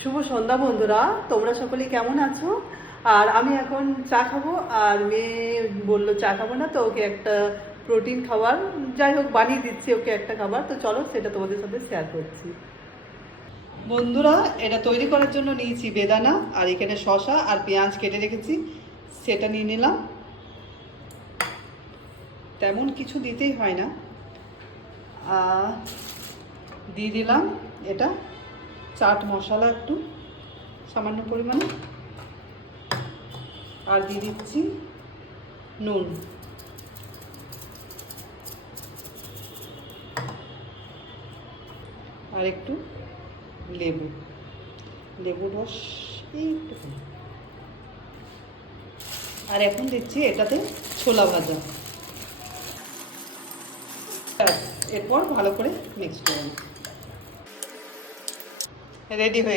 শুভ সন্ধ্যা বন্ধুরা, তোমরা সকলে কেমন আছো? আর আমি এখন চা খাবো, আর মেয়ে বললো চা খাবো না, তো ওকে একটা প্রোটিন খাবার যাই হোক বানিয়ে দিচ্ছি ওকে একটা খাবার। তো চলো সেটা তোমাদের সাথে শেয়ার করছি। বন্ধুরা, এটা তৈরি করার জন্য নিয়েছি বেদানা, আর এখানে শসা আর পেঁয়াজ কেটে রেখেছি, সেটা নিয়ে নিলাম। তেমন কিছু দিতেই হয় না, দিয়ে দিলাম এটা চাট মশলা একটু সামান্য পরিমাণে, আর দিয়ে দিচ্ছি নুন। আর একটু লেবুর রস একটু। আর এখন দিচ্ছি এটাতে ছোলা ভাজা। এরপর ভালো করে মিক্স করুন। রেডি হয়ে